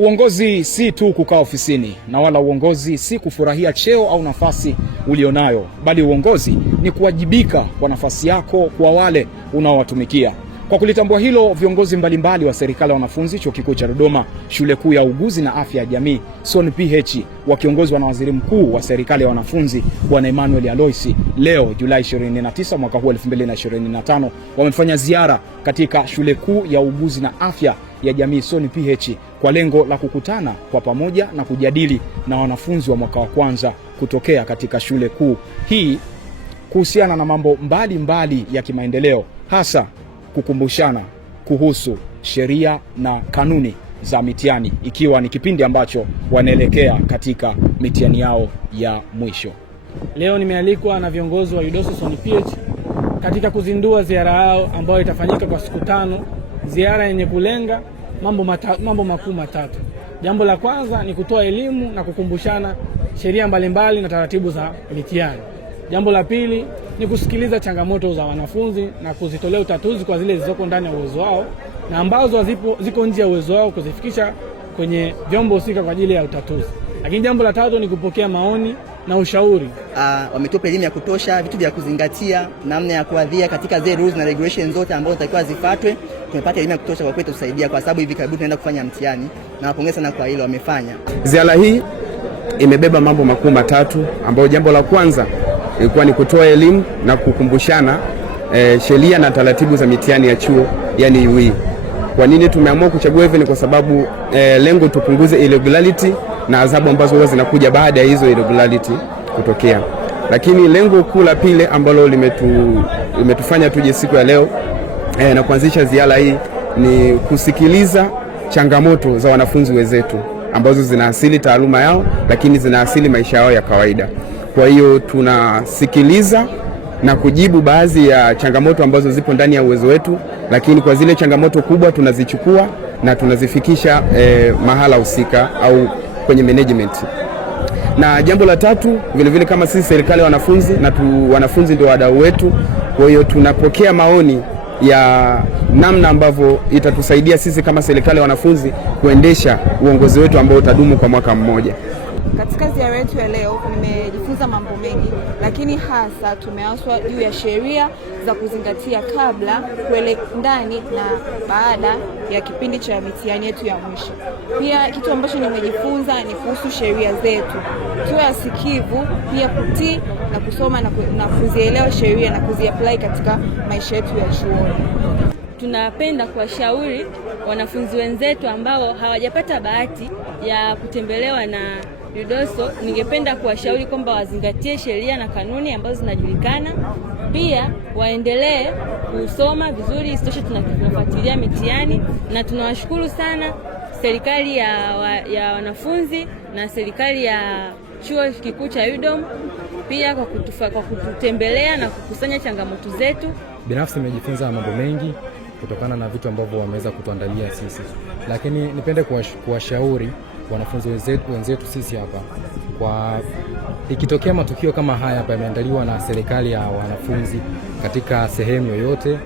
Uongozi si tu kukaa ofisini, na wala uongozi si kufurahia cheo au nafasi ulionayo, bali uongozi ni kuwajibika kwa nafasi yako kwa wale unaowatumikia. Kwa kulitambua hilo, viongozi mbalimbali wa serikali ya wanafunzi Chuo Kikuu cha Dodoma, Shule Kuu ya Uuguzi na Afya ya Jamii SONPH, wakiongozwa na Waziri Mkuu wa serikali ya wanafunzi Bwana Emmanuel Aloisi, leo Julai 29 mwaka huu 2025, wamefanya ziara katika Shule Kuu ya Uuguzi na Afya ya Jamii SONPH kwa lengo la kukutana kwa pamoja na kujadili na wanafunzi wa mwaka wa kwanza kutokea katika shule kuu hii kuhusiana na mambo mbalimbali ya kimaendeleo, hasa kukumbushana kuhusu sheria na kanuni za mitihani, ikiwa ni kipindi ambacho wanaelekea katika mitihani yao ya mwisho. Leo nimealikwa na viongozi wa UDOSO SONPH katika kuzindua ziara yao ambayo itafanyika kwa siku 5, ziara yenye kulenga mambo makuu matatu. Jambo la kwanza ni kutoa elimu na kukumbushana sheria mbalimbali na taratibu za mitihani. Jambo la pili ni kusikiliza changamoto za wanafunzi na kuzitolea utatuzi kwa zile zilizoko ndani ya uwezo wao na ambazo ziko nje ya uwezo wao kuzifikisha kwenye vyombo husika kwa ajili ya utatuzi. Lakini jambo la tatu ni kupokea maoni na ushauri. Wametupa elimu ya kutosha, vitu vya kuzingatia, namna ya kuadhia katika zile rules na regulations zote ambazo zitakiwa zifuatwe. Tumepata elimu ya kutosha kwa kwetu tusaidia, kwa sababu hivi karibuni tunaenda kufanya mtihani, na wapongeza sana kwa hilo wamefanya. Ziara hii imebeba mambo makuu matatu, ambayo jambo la kwanza ilikuwa ni kutoa elimu na kukumbushana sheria na taratibu za mitihani ya chuo, yani UE. Kwa nini tumeamua kuchagua hivi? Ni kwa sababu lengo tupunguze irregularity na adhabu ambazo huwa zinakuja baada ya hizo irregularity kutokea. Lakini lengo kuu la pili ambalo limetufanya tuje siku ya leo na kuanzisha ziara hii ni kusikiliza changamoto za wanafunzi wenzetu ambazo zinaasili taaluma yao, lakini zinaasili maisha yao ya kawaida. Kwa hiyo tunasikiliza na kujibu baadhi ya changamoto ambazo zipo ndani ya uwezo wetu, lakini kwa zile changamoto kubwa tunazichukua na tunazifikisha mahala husika au kwenye management. Na jambo la tatu, vile kama sisi serikali ya wanafunzi na wanafunzi ndio wadau wetu, kwa hiyo tunapokea maoni ya namna ambavyo itatusaidia sisi kama serikali ya wanafunzi kuendesha uongozi wetu ambao utadumu kwa mwaka mmoja. Katika ziara yetu ya leo nimejifunza mambo mengi, lakini hasa tumeaswa juu ya sheria za kuzingatia kabla, ndani na baada ya kipindi cha mitihani yetu ya mwisho. Pia kitu ambacho nimejifunza ni kuhusu sheria zetu. Tuwe asikivu, pia kutii na kusoma na kuzielewa sheria na kuziapply katika maisha yetu ya chuoni. Tunapenda kuwashauri wanafunzi wenzetu ambao hawajapata bahati ya kutembelewa na UDOSO, ningependa kuwashauri kwamba wazingatie sheria na kanuni ambazo zinajulikana. Pia waendelee kusoma vizuri, isitoshe tunafuatilia mitihani, na tunawashukuru sana serikali ya wanafunzi na serikali ya Chuo Kikuu cha UDOM pia kwa kututembelea na kukusanya changamoto zetu. Binafsi nimejifunza mambo mengi kutokana na vitu ambavyo wameweza kutuandalia sisi, lakini nipende kuwashauri wanafunzi wenzetu sisi hapa, kwa ikitokea matukio kama haya hapa yameandaliwa na serikali ya wanafunzi katika sehemu yoyote,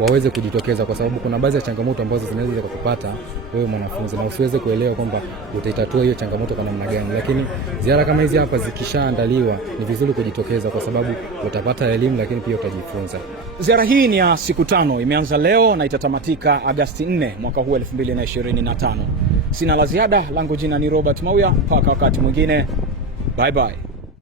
waweze kujitokeza, kwa sababu kuna baadhi ya changamoto ambazo zinaweza kukupata wewe mwanafunzi na usiweze kuelewa kwamba utaitatua hiyo changamoto kwa namna gani. Lakini ziara kama hizi hapa zikishaandaliwa ni vizuri kujitokeza, kwa sababu utapata elimu lakini pia utajifunza. Ziara hii ni ya siku 5, imeanza leo na itatamatika Agosti 4 mwaka huu 2025. Sina la ziada, langu jina ni Robert Mauya, mpaka wakati mwingine. Bye bye.